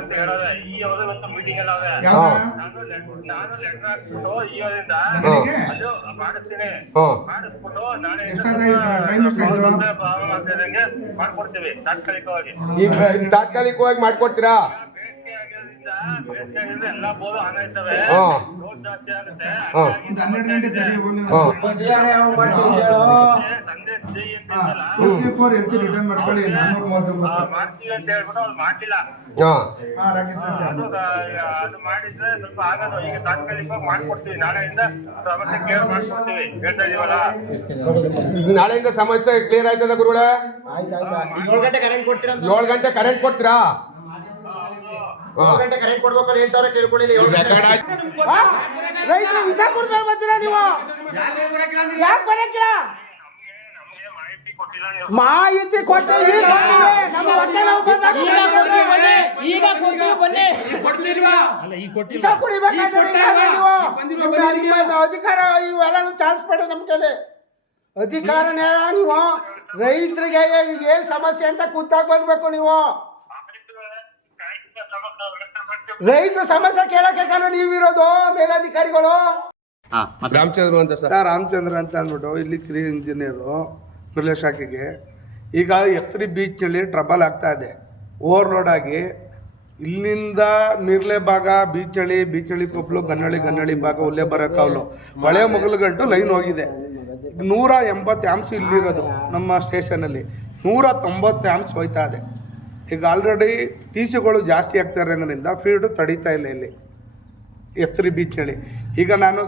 ಅಂತ ಹೇಳೋದೆ ಈ ಒಂದು ಮೀಟಿಂಗ್ ಎಲ್ಲ ನಾನು ಲೆಟರ್ ಹಾಕ್ಬಿಟ್ಟು ಈವರಿಂದ ಅದು ಮಾಡಿಸ್ತೀನಿ. ಮಾಡಿಸ್ಬಿಟ್ಟು ನಾಳೆ ಮಾಡ್ಕೊಡ್ತೀವಿ ತಾತ್ಕಾಲಿಕವಾಗಿ. ತಾತ್ಕಾಲಿಕವಾಗಿ ಮಾಡ್ಕೊಡ್ತೀರಾ? ಎಲ್ಲ ಬೋಲು ಆನೈತವೆ, ರೋಡ್ ಜಾಸ್ತಿ ಆಗುತ್ತೆ. ಮಾಡ್ತೀವಿ ಅಂತ ಹೇಳ್ಬಿಟ್ಟು ಅವ್ರು ಮಾಡ್ಲಿಲ್ಲ. ಅದು ಮಾಡಿದ್ರೆ ಸ್ವಲ್ಪ ಆಗೋದು. ಈಗ ತಾತ್ಕಾಲಿಕವಾಗಿ ಮಾಡ್ಕೊಡ್ತೀವಿ, ನಾಳೆಯಿಂದ ಸಮಸ್ಯೆ ಕ್ಲಿಯರ್ ಮಾಡ್ಕೊಡ್ತೀವಿ ಹೇಳ್ತಾ ಇದೀವಲ್ಲ. ನಾಳೆಯಿಂದ ಸಮಸ್ಯೆ ಕ್ಲಿಯರ್ ಆಯ್ತದ ಗುರುಗಳೇ? 7 ಗಂಟೆ ಕರೆಂಟ್ ಕೊಡ್ತೀರಾ? 7 ಗಂಟೆ ಕರೆಂಟ್ ಕೊಡ್ತೀರಾ? 7 ಗಂಟೆ ಕರೆಂಟ್ ಕೊಡ್ಬೇಕು ಅಂತ ಹೇಳ್ತಾವ್ರೆ, ಕೇಳ್ಕೊಳ್ಳಿ. ರೈತರು ವಿಷ ಕೊಡ್ಬೇಕು ಬರ್ತೀರಾ ನೀವು? ಯಾಕೆ ಬರಕ್ಕಿಲ್ಲ? ಮಾಹಿತಿ ಕೊಟ್ಟು ನಮ್ಮ ಹೊಟ್ಟೆ ನಾವು ಬಂದಾಗ ವಿಷ ಕುಡಿಬೇಕಾದ್ರೆ ನೀವು ಅಧಿಕಾರ ಇವೆಲ್ಲ ಚಾನ್ಸ್ ಪಡೆ ನಮ್ಮ ಕೈಲಿ ಅಧಿಕಾರನೇ. ನೀವು ರೈತರಿಗೆ ಈಗ ಏನ್ ಸಮಸ್ಯೆ ಅಂತ ಕೂತಾಗ ಬರ್ಬೇಕು. ನೀವು ರೈತರ ಸಮಸ್ಯೆ ಕೇಳಕ್ಕೆ ನೀವಿರೋದು ಮೇಲಧಿಕಾರಿಗಳು. ರಾಮಚಂದ್ರ ಅಂತ ಸರ್, ರಾಮಚಂದ್ರ ಅಂತ ಅಂದ್ಬಿಟ್ಟು ಇಲ್ಲಿ ಕಿರಿ ಇಂಜಿನಿಯರು ಮಿರ್ಲೆ ಶಾಖೆಗೆ. ಈಗ F3 ಬೀಚ್ನಲ್ಲಿ ಟ್ರಬಲ್ ಆಗ್ತಾ ಇದೆ, ಓವರ್ಲೋಡ್ ಆಗಿ. ಇಲ್ಲಿಂದ ಮಿರ್ಲೆ ಭಾಗ ಬೀಚಳ್ಳಿ ಕೊಪ್ಪಲು ಗನ್ನಳ್ಳಿ ಭಾಗ ಉಲ್ಲೆ ಬರೋಕಾವಲು ಹೊಳೆ ಮಗಲು ಗಂಟು ಲೈನ್ ಹೋಗಿದೆ. 180 ಆ್ಯಂಪ್ಸ್ ಇಲ್ಲಿರೋದು ನಮ್ಮ ಸ್ಟೇಷನಲ್ಲಿ 190 ಆ್ಯಂಪ್ಸ್ ಹೋಯ್ತಾ ಇದೆ. ಈಗ ಆಲ್ರೆಡಿ TCಗಳು ಜಾಸ್ತಿ ಆಗ್ತಾ ಇರೋದ್ರಿಂದ ಫೀಲ್ಡು ತಡೀತಾ ಇಲ್ಲ ಇಲ್ಲಿ F3 ಬೀಚ್ನಲ್ಲಿ. ಈಗ ನಾನು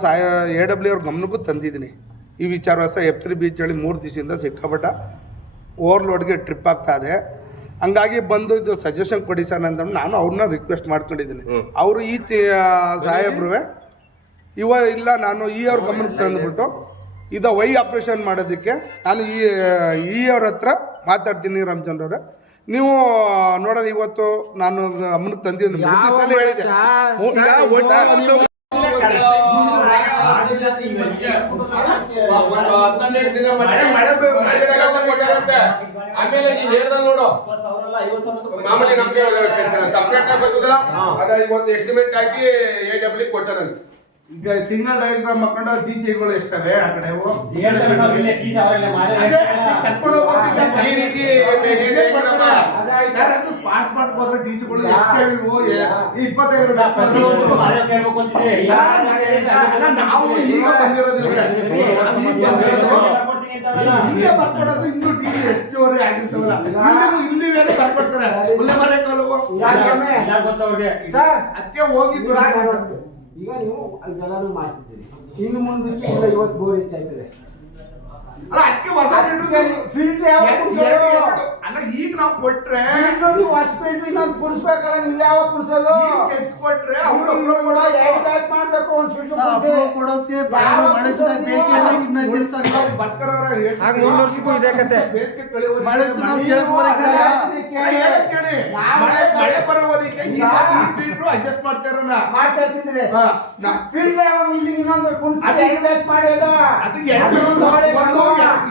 AW ಅವ್ರ ಗಮನಕ್ಕೂ ತಂದಿದ್ದೀನಿ ಈ ವಿಚಾರವಾಸ. F3 ಬೀಚ್ನಲ್ಲಿ 3 ದಿವಸದಿಂದ ಸಿಕ್ಕಾಪಟ್ಟ ಓವರ್ಲೋಡ್ಗೆ ಟ್ರಿಪ್ ಆಗ್ತಾ ಇದೆ. ಹಂಗಾಗಿ ಬಂದು ಇದು ಸಜೆಷನ್ ಕೊಡಿ ಸರ್ ಅಂತ ನಾನು ಅವ್ರನ್ನ ರಿಕ್ವೆಸ್ಟ್ ಮಾಡ್ಕೊಂಡಿದ್ದೀನಿ. ಅವರು ಈ ಸಾಹೇಬ್ರು ಇಲ್ಲ ನಾನು ಅವ್ರ ಗಮನಕ್ಕೆ ತಂದುಬಿಟ್ಟು ಇದು ವೈ ಆಪ್ರೇಷನ್ ಮಾಡೋದಕ್ಕೆ ನಾನು ಅವ್ರ ಹತ್ರ ಮಾತಾಡ್ತೀನಿ. ರಾಮಚಂದ್ರ ಅವರೇ, ನೀವು ನೋಡೋಣ, ಇವತ್ತು ನಾನು ಗಮನಕ್ಕೆ ತಂದಿದ್ದೀನಿ. ಹೇಳಿದೆ ಆಮೇಲೆ ನೀನ್ ಹೇಳ್ದಂಗ ನೋಡು ಮಾಮೂಲಿ ನಮ್ಗೆ ಸಪ್ರೇಟ್ ಆಗಿ ಬರ್ತದಲ್ಲ, ಅದ ಇವತ್ತು ಎಸ್ಟಿಮೇಟ್ ಹಾಕಿ AW ಕೊಟ್ಟಾರಂತೆ. ಈಗ ಸಿಗ್ನಲ್ ಡಯಾಗ್ರಾಮ್ ಹಾಕೊಂಡು TCಗಳು ಎಷ್ಟವೆ ಆ ಕಡೆ ಈ ರೀತಿ ಸ್ಪಾಟ್ ಹೋದ್ರೆ TCಗಳು ನಾವು ಈಗ ಬಂದಿರೋದಿಲ್ಲ. ಬರ್ಕೊಡೋದು ಇನ್ನೂ TC ಎಷ್ಟುವರೆ ಆಗಿರ್ತಾವಲ್ಲ, ಇಲ್ಲಿ ಬೇರೆ ಬರ್ಕೊಡ್ತಾರೆ. ಒಳ್ಳೆ ಅದಕ್ಕೆ ಹೋಗಿದ್ದು. ಈಗ ನೀವು ಅದೆಲ್ಲನೂ ಮಾಡ್ತಿದ್ದೀರಿ, ಇನ್ನು ಮುಂದಕ್ಕೆ ಇಲ್ಲ. ಇವತ್ತು ಬೋರ್ ಹೆಚ್ಚಾಯ್ತದೆ ಅಲ್ಲ, ಅದಕ್ಕೆ ಹೊಸ ಫಿಲ್ಟರ್ ಅಲ್ಲ. ಈಗ ನಾವು ಕೊಟ್ರೆ ನೀವು ಹೊಸ ಫಿಲ್ಟರ್ ಇನ್ನೊಂದು ಕುಡಿಸ್ಬೇಕಲ್ಲ, ನೀವು ಯಾವಾಗ ಕುಡಿಸೋದು? ಸ್ಕೆಚ್ ಕೊಟ್ರೆ ಅವ್ರು ಮಾಡ್ಬೇಕು. ಒಂದು ಫಿಲ್ಟರ್ ಭಾಸ್ಕರ್ ಅವರ ಮುನ್ನೂರ್ಸಿಗೂ ಇದೆ ಕತೆ. ಬೇಸಿಗೆ ಮಳೆ ಬರೋವರೆಗೆ ಈ ಫಿಲ್ಟರ್ ಅಡ್ಜಸ್ಟ್ ಮಾಡ್ತಾ ಇರ್ತಿದ್ರೆ ಫಿಲ್ಟರ್ ಇಲ್ಲಿ ಇನ್ನೊಂದು ಕುಡಿಸಿ ಮಾಡೋದು. ಅದಕ್ಕೆ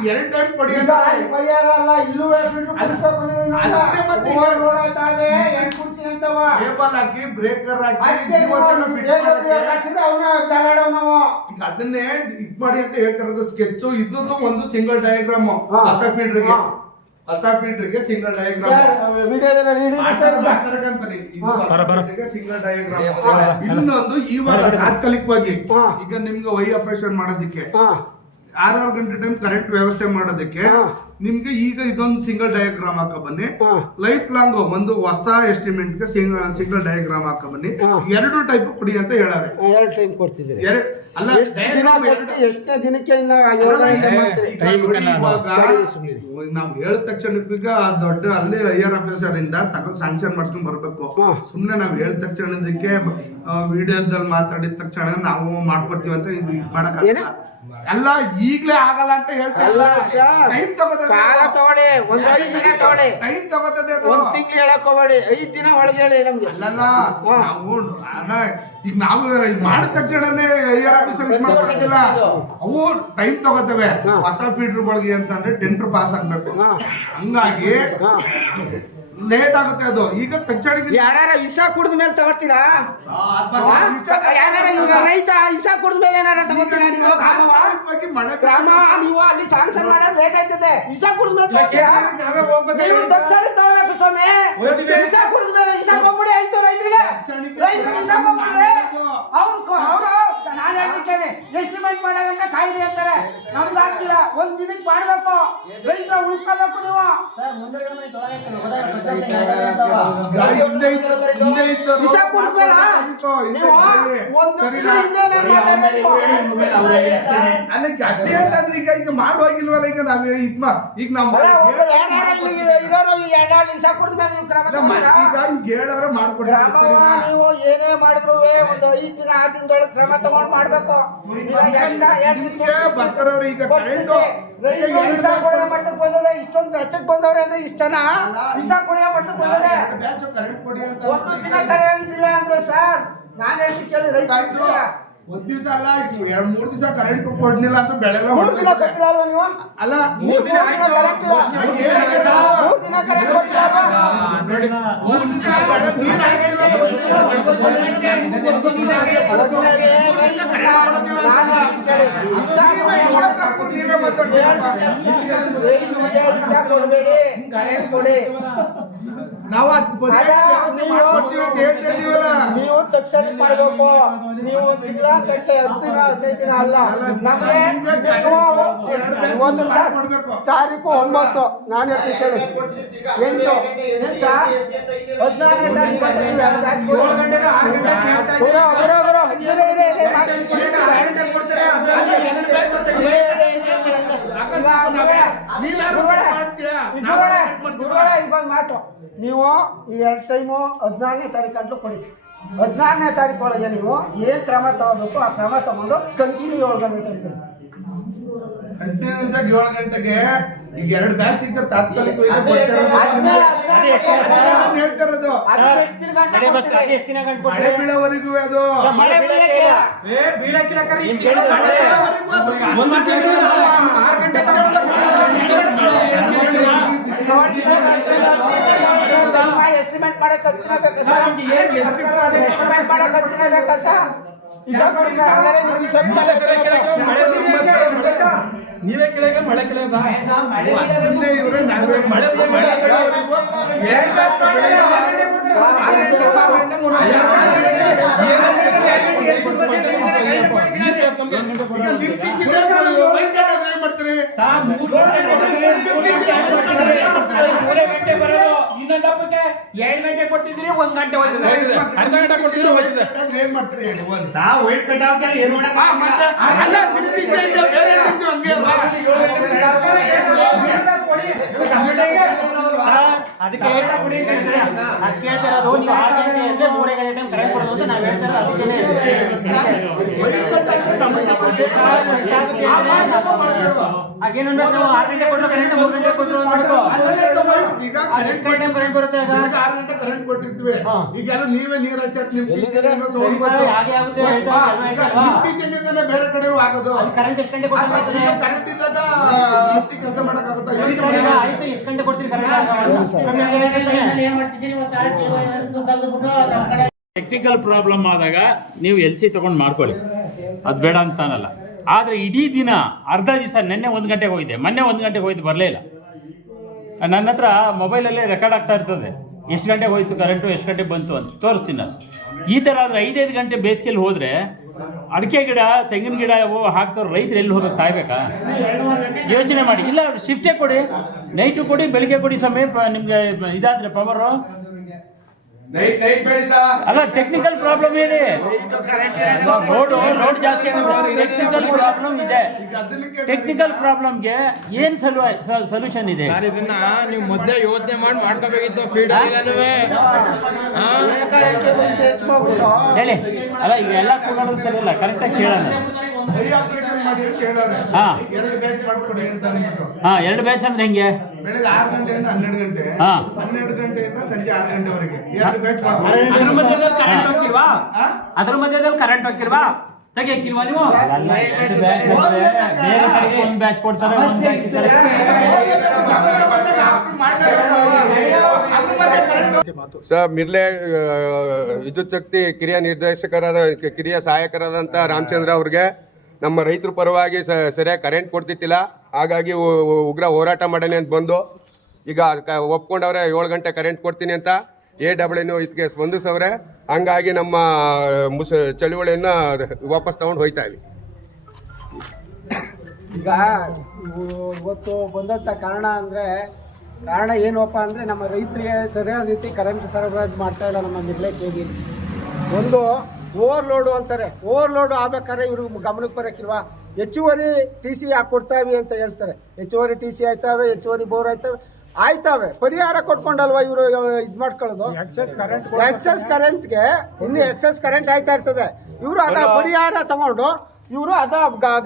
ಎರಡು ಟೈಮ್ ಕೊಡಿಯೋದು ಪರಿಹಾರ ಅಲ್ಲ. ಇಲ್ಲೂ ಹಾಕಿ ಬ್ರೇಕರ್ ಹಾಕಿ ಅದನ್ನೇ ಇದ್ ಮಾಡಿ ಅಂತ ಹೇಳ್ತಾರದು. ಸ್ಕೆಚ್ ಇದ್ದು ಒಂದು ಸಿಂಗಲ್ ಡಯಾಗ್ರಾಮ್ ಹೊಸ ಫೀಲ್ಡ್ರಿಗೆ ಸಿಂಗಲ್ ಡಯಾಗ್ರಾಮ್ ಸಿಂಗಲ್ ಡಯಾಗ್ರಾಮ್. ಇನ್ನೊಂದು ಇವಾಗ ತಾತ್ಕಾಲಿಕವಾಗಿ ಈಗ ನಿಮ್ಗೆ ವೈ ಆಪರೇಷನ್ ಮಾಡೋದಕ್ಕೆ 6 ಗಂಟೆ ಟೈಮ್ ಕರೆಂಟ್ ವ್ಯವಸ್ಥೆ ಮಾಡೋದಕ್ಕೆ ನಿಮ್ಗೆ ಈಗ ಇದೊಂದು ಸಿಂಗಲ್ ಡಯಾಗ್ರಾಮ್ ಹಾಕ ಬನ್ನಿ. ಲೈಫ್ ಲಾಂಗ್ ಒಂದು ಹೊಸ ಎಸ್ಟಿಮೇಟ್ಗೆ ಸಿಂಗಲ್ ಡಯಾಗ್ರಾಮ್ ಹಾಕ ಬನ್ನಿ. 2 ಟೈಪ್ ಕೊಡಿ ಅಂತ ಹೇಳಾರೆ. 2 ಟೈಮ್ ಕೊಡ್ತಿದ್ದೀರಿ ಅಲ್ಲ, ಎಷ್ಟೇ ದಿನಕ್ಕೆ ನಾವು ಹೇಳಿದ ತಕ್ಷಣ ದೊಡ್ಡ ಅಲ್ಲಿ ಹೈಯರ್ ಆಫೀಸರ್ ಇಂದ ತಗೊಂಡು ಸ್ಯಾಂಕ್ಷನ್ ಮಾಡ್ಸ್ಕೊಂಡ್ ಬರ್ಬೇಕು. ಸುಮ್ನೆ ನಾವ್ ಹೇಳಿದ ತಕ್ಷಣದಕ್ಕೆ ವಿಡಿಯೋದಲ್ಲಿ ಮಾತಾಡಿದ ತಕ್ಷಣ ನಾವು ಮಾಡ್ಕೊಡ್ತೀವಿ ಅಂತ ಇದು ಮಾಡಕ್ ಎಲ್ಲ ಈಗ್ಲೇ ಆಗಲ್ಲ ಅಂತ ಹೇಳ್ತಾರೆ. ಟೈಮ್ ತಗೊಳ್ಳಿ, ಒಂದು 5 ದಿನ ತಗೊಳ್ಳಿ. ಟೈಮ್ ತಗೋತದೆ, 1 ತಿಂಗಳು ಹೇಳಕ್ ಹೋಗ್ಬೇಡಿ, 5 ದಿನ ಒಳಗೆ ಹೇಳಿ ನಮ್ಗೆ. ಅಲ್ಲಲ್ಲ, ಈಗ ನಾವು ಮಾಡಿದ ತಕ್ಷಣನೇ ಹೈಯರ್ ಆಫೀಸರ್ ಮಾಡ್ಕೊಡೋದಿಲ್ಲ. ಅವು ಟೈಮ್ ತಗೋತವೆ. ಹೊಸ ಫೀಲ್ಡರ್ಗಳಿಗೆ ಅಂತಂದ್ರೆ ಟೆಂಡರ್ ಪಾಸ್ ಆಗ್ಬೇಕು. ಹಂಗಾಗಿ ಲೇಟ್ ಆಗುತ್ತೆ ಅದು. ಈಗ ತಕ್ಷಣಕ್ಕೆ ಯಾರ ವಿಷ ಕುಡಿದ ಮೇಲೆ ತಗೊಳ್ತೀರಾ? ಯಾರ ಈಗ ರೈತ ವಿಷ ಕುಡಿದ ಮೇಲೆ ಏನಾರ ತಗೋತೀರಾ ನೀವು? ಗ್ರಾಮ ನೀವು ಅಲ್ಲಿ ಸಾಂಕ್ಷನ್ ಮಾಡೋದು ಲೇಟ್ ಆಯ್ತದೆ. ವಿಷ ಕುಡಿದ ಮೇಲೆ ತಗೋತೀರಾ? ನೀವು ತಕ್ಷಣ ತಗೋಬೇಕು ಸ್ವಾಮಿ. ವಿಷ ಕುಡಿದ ಮೇಲೆ ವಿಷ ಕೊಟ್ಬಿಡಿ ಆಯ್ತು ರೈತರಿಗೆ. ರೈತರು ವಿಷ ಕೊಟ್ಬಿಟ್ರೆ ಅವರು ನಾನು ಹೇಳ್ತಿದ್ದೇನೆ ಎಸ್ಟಿಮೇಟ್ ಮಾಡಾಗಂಟ ಕಾಯಿಲೆ ಅಂತಾರೆ. ನಮ್ದು ಆಗ್ತಿಲ್ಲ. ಒಂದ್ ದಿನಕ್ಕೆ ಮಾಡ್ಬೇಕು. ರೈತರ ಉಳಿಸ್ಕೋಬೇಕು ನೀವು. ವಿಷ ಕುಡಿದ್ಮೇಲೆ ನೀವು ಒಂದು ದಿನ ಹಿಂದೆ ಮಾತಾಡ್ಬೇಕು. ಅಲ್ಲಿ ಅಷ್ಟೇ ಅಂತಂದ್ರೆ ಈಗ ಮಾಡುವಾಗಿಲ್ವಲ್ಲ. ಈಗ ನಾವ್ ಈಗ ನಮ್ಮ ಇರೋರು ಎರಡು ವಿಷ ಕುಡಿದ್ಮೇಲೆ ನೀವು ಕ್ರಮ ತಗೊಳ್ತೀರಾ? ಈಗ ಹೇಳವ್ರೆ ಮಾಡ್ಕೊಡ್ತೀವಿ. ನೀವು ಏನೇ ಮಾಡಿದ್ರು ಒಂದು 5 ದಿನ 6 ದಿನದೊಳಗೆ ಕ್ರಮ ತಗೊಂಡು ಮಾಡ್ಬೇಕು. ಬರ್ತಾರವ್ರು ಈಗ ಕರೆಂಟು ವಿಷ ಕುಡಿಯೋ ಮಟ್ಟಕ್ಕೆ ಬಂದದೆ. ಇಷ್ಟೊಂದು ರಚಕ್ ಬಂದವ್ರೆ ಅಂದ್ರೆ ಇಷ್ಟ ಜನ ವಿಷ ಕುಡಿಯೋ ಮಟ್ಟಕ್ಕೆ ಬಂದದೆ. ಕರೆಂಟ್ ಕೊಡಿ ಅಂತ ಒಂದು ದಿನ ಕರೆಂಟ್ ಇಲ್ಲ ಅಂದ್ರೆ ಸರ್ ನಾನು ಹೇಳ್ತಿ ಕೇಳಿ ರೈತ ಒಂದ್ ದಿವಸ ಅಲ್ಲ 2-3 ದಿವಸ ಕರೆಂಟ್ ಕೊಡ್ಲಿಲ್ಲ ಅಂತ ಬೆಳೆಲ್ಲ 3 ದಿನ ಕೊಟ್ಟಿಲ್ಲ ಅಲ್ವಾ ನೀವು? ಅಲ್ಲ 3 ದಿನ ಕರೆಂಟ್ ಇಲ್ಲ. 3 ದಿನ ಕರೆಂಟ್ ಕೊಟ್ಟಿಲ್ಲ ಅಲ್ವಾ? ನೋಡಿ 3 ದಿವಸ ನೀರ್ ಹಾಕಿಲ್ಲ. ನೀವೇ ಮಾತಾಡ್ತೀವಿ. ಕೊಡಬೇಡಿ ಕರೆಂಟ್ ಕೊಡಿ. ನಾವು ಮಾಡ್ಕೊಡ್ತೀವಿ ಅಂತ ಹೇಳ್ತಾ ಇದೀವಲ್ಲ. ನೀವು ತಕ್ಷಣ ಮಾಡಬೇಕು. ನೀವು ತಿಂಗಳ ಗಂಟೆ 10 ದಿನ 15 ದಿನ ಅಲ್ಲ. ನಮಗೆ ಇವತ್ತು ತಾರೀಕು 9 ನಾನು ಹೇಳ್ತೀನಿ ಕೇಳಿ 8 14ನೇ ತಾರೀಕು ಈಗೊಂದು ಮಾತು. ನೀವು ಈ 2 ಟೈಮು 14ನೇ ತಾರೀಕು ಗಂಟಲು ಕೊಡಿ. 14ನೇ ತಾರೀಕು ಒಳಗೆ ನೀವು ಏನ್ ಕ್ರಮ ತಗೋಬೇಕು ಆ ಕ್ರಮ ತಗೊಂಡು ಕಂಟಿನ್ಯೂ 7 ಗಂಟೆ ಟೈಮ್ ಕೊಡಿ. ಕಂಟಿನ್ಯೂಸ್ ಆಗಿ 7 ಗಂಟೆಗೆ ಈಗ 2 ಬ್ಯಾಚ್ ಈಗ ತಾತ್ಕಾಲಿಕ ಹೇಳ್ತಿರೋದು. ಮಳೆ ಬೀಳೋವರೆಗೂ ಅದು ಎಸ್ಟಿಮೇಟ್ ಮಾಡಕ್ ಹತ್ತಿರ ಬೇಕಾ ಸರ್? ಎಸ್ಟಿಮೇಟ್ ಮಾಡಕ್ ಹತ್ತಿರ ಬೇಕಾ ಸರ್? ನೀವೇ ಕೇಳಿದ್ರೆ ಮಳೆ ಕೇಳೋದ ಇನ್ನೊಂದಪ್ಪಕ್ಕೆ 2 ಗಂಟೆ ಕೊಟ್ಟಿದ್ರಿ 1 ಗಂಟೆ ಹೋಯ್ತದೆ. ಅರ್ಧ ಗಂಟೆ ಕೊಟ್ಟಿದ್ರು ಹೋಯ್ತದೆ. ಏನ್ ಮಾಡ್ತೀರಿ ಹೇಳಿ? ಒಂದ್ ವೈಟ್ ಕಟ್ ಏನು ಮಾಡಕ್ ಅಲ್ಲ ಅದಕ್ಕೆ ಹೇಳ್ತಿರೋದು ನೀವು 6 ಗಂಟೆ ಅಂದ್ರೆ 3 ಗಂಟೆ ಟೈಮ್ ಕರೆಂಟ್ ಕೊಡೋದು ಅಂತ ನಾವು ಹೇಳ್ತಾ ಹಾಗೇನು ನಾವು 6 ಗಂಟೆ ಕೊಟ್ಟರು ಕರೆಂಟ್ 3 ಗಂಟೆ ಕೊಟ್ಟರು ಕರೆಂಟ್ ಬರುತ್ತೆ. 6 ಗಂಟೆ ಕರೆಂಟ್ ಕೊಟ್ಟಿರ್ತೀವಿ. ಈಗ ನೀವೇ ನೀರು ಬೇರೆ ಕಡೆ ಆಗೋದು. ಕರೆಂಟ್ ಎಷ್ಟು ಗಂಟೆ ಕೊಡ್ತೀವಿ? ಕರೆಂಟ್ ಇದ್ದಾಗ ಕೆಲಸ ಮಾಡಕ್ಕಾಗುತ್ತಾ? ಆಯ್ತು ಎಷ್ಟು ಗಂಟೆ ಕೊಡ್ತೀರಿ ಕರೆಂಟ್? ಟೆಕ್ನಿಕಲ್ ಪ್ರಾಬ್ಲಮ್ ಆದಾಗ ನೀವು ಎಲ್ ಸಿ ತೊಗೊಂಡು ಮಾಡ್ಕೊಳ್ಳಿ, ಅದು ಬೇಡ ಅಂತಾನಲ್ಲ. ಆದರೆ ಇಡೀ ದಿನ ಅರ್ಧ ದಿವಸ ನೆನ್ನೆ 1 ಗಂಟೆಗೆ ಹೋಗಿದ್ದೆ, ಮೊನ್ನೆ 1 ಗಂಟೆಗೆ ಹೋಯ್ತು, ಬರಲೇ ಇಲ್ಲ. ನನ್ನ ಹತ್ರ ಮೊಬೈಲಲ್ಲೇ ರೆಕಾರ್ಡ್ ಆಗ್ತಾ ಇರ್ತದೆ ಎಷ್ಟು ಗಂಟೆಗೆ ಹೋಯ್ತು ಕರೆಂಟು, ಎಷ್ಟು ಗಂಟೆಗೆ ಬಂತು ಅಂತ ತೋರಿಸ್ತೀನಿ ನಾನು. ಈ ಥರ ಆದರೆ 5-5 ಗಂಟೆ ಬೇಸಿಗೆಯಲ್ಲಿ ಹೋದರೆ ಅಡಿಕೆ ಗಿಡ ತೆಂಗಿನ ಗಿಡ ಹಾಕ್ತವ್ರು ರೈತರು ಎಲ್ಲಿ ಹೋಗ್ಬೇಕು, ಸಾಯ್ಬೇಕಾ? ಯೋಚನೆ ಮಾಡಿ. ಇಲ್ಲ ಶಿಫ್ಟೇ ಕೊಡಿ, ನೈಟು ಕೊಡಿ, ಬೆಳಿಗ್ಗೆ ಕೊಡಿ ಸಮಯ ನಿಮಗೆ ಇದಾದರೆ ಪವರು. ಅಲ್ಲ ಟೆಕ್ನಿಕಲ್ ಪ್ರಾಬ್ಲಮ್ ಹೇಳಿ, ರೋಡ್ ಜಾಸ್ತಿ ಆಗುತ್ತೆ, ಟೆಕ್ನಿಕಲ್ ಪ್ರಾಬ್ಲಮ್ ಇದೆ. ಟೆಕ್ನಿಕಲ್ ಪ್ರಾಬ್ಲಮ್ಗೆ ಏನು ಸೊಲ್ಯೂಷನ್ ಇದೆ? ಇದನ್ನ ನೀವು ಮೊದಲೇ ಯೋಚನೆ ಮಾಡಿ ಮಾಡ್ಕೋಬೇಕಿತ್ತು. ಹೇಳಿ. ಅಲ್ಲ ಇವೆಲ್ಲ ಕೂಡೋದು ಸರಿ ಇಲ್ಲ, ಕರೆಕ್ಟಾಗಿ ಕೇಳೋಣ. ಹಾಂ 2 ಬ್ಯಾಚ್ ಅಂದ್ರೆ ಹೆಂಗೆ? ಬೆಳಗ್ಗೆ 6 ಗಂಟೆಯಿಂದ 12 ಗಂಟೆ, 12 ಗಂಟೆಯಿಂದ ಸಂಜೆ 6 ಗಂಟೆವರೆಗೆ 2 ಬ್ಯಾಚ್ ಅದ್ರ ಮಧ್ಯದಲ್ಲಿ ಕರೆಂಟ್ ಹೋಗಿಲ್ವಾ? ಅದ್ರ ಮಧ್ಯದಲ್ಲಿ ಕರೆಂಟ್ ಹೋಗಿಲ್ವಾ? ತೆಗಿಯಕ್ಕಿಲ್ವಾ ನೀವು? ಒಂದು ಬ್ಯಾಚ್ ಕೊಡ್ತಾರೆ, ಒಂದು ಬ್ಯಾಚ್ ಸರ್ ಮಿರ್ಲೆ ವಿದ್ಯುತ್ ಶಕ್ತಿ ಕಿರಿಯ ಸಹಾಯಕರಾದಂಥ ರಾಮಚಂದ್ರ ಅವ್ರಿಗೆ ನಮ್ಮ ರೈತರ ಪರವಾಗಿ ಸರಿಯಾಗಿ ಕರೆಂಟ್ ಕೊಡ್ತಿತ್ತಿಲ್ಲ, ಹಾಗಾಗಿ ಉಗ್ರ ಹೋರಾಟ ಮಾಡೋಣ ಅಂತ ಬಂದು ಈಗ ಒಪ್ಕೊಂಡವ್ರೆ 7 ಗಂಟೆ ಕರೆಂಟ್ ಕೊಡ್ತೀನಿ ಅಂತ. AWN ಇದಕ್ಕೆ ಸ್ಪಂದಿಸವ್ರೆ, ಹಂಗಾಗಿ ನಮ್ಮ ಚಳುವಳಿಯನ್ನು ವಾಪಸ್ ತಗೊಂಡು ಹೋಯ್ತಾ ಇದ್ವಿ. ಈಗ ಇವತ್ತು ಬಂದಂಥ ಕಾರಣ ಏನಪ್ಪ ಅಂದರೆ ನಮ್ಮ ರೈತರಿಗೆ ಸರಿಯಾದ ರೀತಿ ಕರೆಂಟ್ ಸರಬರಾಜು ಮಾಡ್ತಾ ಇಲ್ಲ ನಮ್ಮ ಮಿರ್ಲೆ KV. ಒಂದು ಓವರ್ಲೋಡು ಅಂತಾರೆ, ಓವರ್ಲೋಡು ಆಗ್ಬೇಕಾದ್ರೆ ಇವರು ಗಮನಕ್ಕೆ ಬರೋಕ್ಕಿಲ್ವಾ? ಹೆಚ್ಚುವರಿ TC ಹಾಕ್ಕೊಡ್ತಾವೆ ಅಂತ ಹೇಳ್ತಾರೆ. ಹೆಚ್ಚುವರಿ TC ಆಯ್ತಾವೆ, ಹೆಚ್ಚುವರಿ ಬೋರ್ ಆಯ್ತಾವೆ, ಪರಿಹಾರ ಕೊಟ್ಕೊಂಡಲ್ವ ಇವರು ಇದು ಮಾಡ್ಕೊಳ್ಳೋದು. ಎಕ್ಸೆಸ್ ಕರೆಂಟ್ಗೆ ಇನ್ನು ಎಕ್ಸೆಸ್ ಕರೆಂಟ್ ಆಯ್ತಾ ಇರ್ತದೆ, ಇವರು ಅದ ಪರಿಹಾರ ತಗೊಂಡು ಇವರು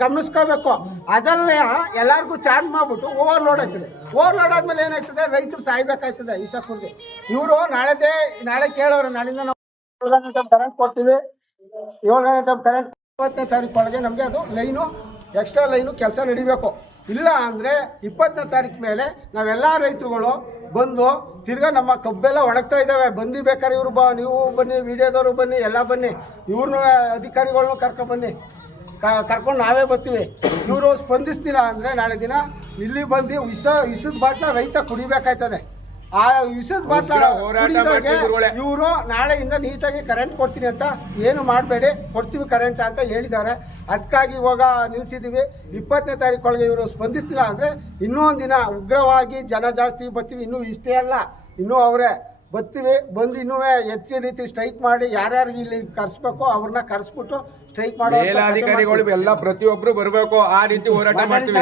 ಗಮನಿಸ್ಕೋಬೇಕು. ಅದನ್ನೇ ಎಲ್ಲರಿಗೂ ಚಾರ್ಜ್ ಮಾಡಿಬಿಟ್ಟು ಓವರ್ಲೋಡ್ ಆಯ್ತದೆ. ಓವರ್ಲೋಡ್ ಆದ್ಮೇಲೆ ಏನಾಯ್ತದೆ, ರೈತರು ಸಾಯ್ಬೇಕಾಯ್ತದೆ ವಿಷ ಕುಡ್ದು. ಇವರು ನಾಳೆ ಕೇಳೋರು, ನಾಳಿಂದ ನಾವು 7 ಗಂಟೆ ಟೈಮ್ ಕರೆಂಟ್ ಕೊಡ್ತೀವಿ, 7 ಗಂಟೆ ಟೈಮ್ ಕರೆಂಟ್ 20ನೇ ತಾರೀಕು ಒಳಗೆ ನಮಗೆ ಅದು ಲೈನು ಎಕ್ಸ್ಟ್ರಾ ಲೈನು ಕೆಲಸ ನಡಿಬೇಕು. ಇಲ್ಲ ಅಂದರೆ 20ನೇ ತಾರೀಕು ಮೇಲೆ ನಾವೆಲ್ಲ ರೈತರುಗಳು ಬಂದು ತಿರ್ಗಾ ನಮ್ಮ ಕಬ್ಬೆಲ್ಲ ಒಣಗ್ತಾ ಇದ್ದಾವೆ, ಬಂದು ಬೇಕಾದ್ರೆ ಇವರು ನೀವು ಬನ್ನಿ, ವಿಡಿಯೋದವರು ಬನ್ನಿ, ಎಲ್ಲ ಬನ್ನಿ, ಇವ್ರನ್ನೂ ಅಧಿಕಾರಿಗಳ್ನೂ ಕರ್ಕೊಂಡ್ಬನ್ನಿ, ಕರ್ಕೊಂಡು ನಾವೇ ಬರ್ತೀವಿ. ಇವರು ಸ್ಪಂದಿಸ್ತಿಲ್ಲ ಅಂದರೆ ನಾಳೆ ದಿನ ಇಲ್ಲಿ ಬಂದು ವಿಷದ ಬಾಟ್ಲ ರೈತ ಕುಡಿಬೇಕಾಯ್ತದೆ. ಆ ವಿಷದ ಬಾಟ್ಲ ಇವರು ನಾಳೆಯಿಂದ ನೀಟಾಗಿ ಕರೆಂಟ್ ಕೊಡ್ತೀನಿ ಅಂತ ಏನು ಮಾಡಬೇಡಿ, ಕೊಡ್ತೀವಿ ಕರೆಂಟ್ ಅಂತ ಹೇಳಿದ್ದಾರೆ. ಅದಕ್ಕಾಗಿ ಇವಾಗ ನಿಲ್ಲಿಸಿದ್ದೀವಿ. 20ನೇ ತಾರೀಕು ಒಳಗೆ ಇವರು ಸ್ಪಂದಿಸ್ತಿಲ್ಲ ಅಂದರೆ ಇನ್ನೂ ಒಂದು ದಿನ ಉಗ್ರವಾಗಿ ಜನ ಜಾಸ್ತಿ ಬರ್ತೀವಿ. ಇನ್ನೂ ಇಷ್ಟೇ ಅಲ್ಲ, ಇನ್ನೂ ಅವರೇ ಬರ್ತೀವಿ, ಬಂದು ಇನ್ನೂ ಹೆಚ್ಚಿನ ರೀತಿ ಸ್ಟ್ರೈಕ್ ಮಾಡಿ ಯಾರ್ಯಾರು ಇಲ್ಲಿ ಕರೆಸ್ಬೇಕೋ ಅವ್ರನ್ನ ಕರೆಸ್ಬಿಟ್ಟು ಸ್ಟ್ರೈಕ್ ಮಾಡೋ ಮೇಲಾಧಿಕಾರಿಗಳು ಎಲ್ಲ ಪ್ರತಿಯೊಬ್ಬರು ಬರಬೇಕು, ಆ ರೀತಿ ಹೋರಾಟ ಮಾಡ್ತೀವಿ.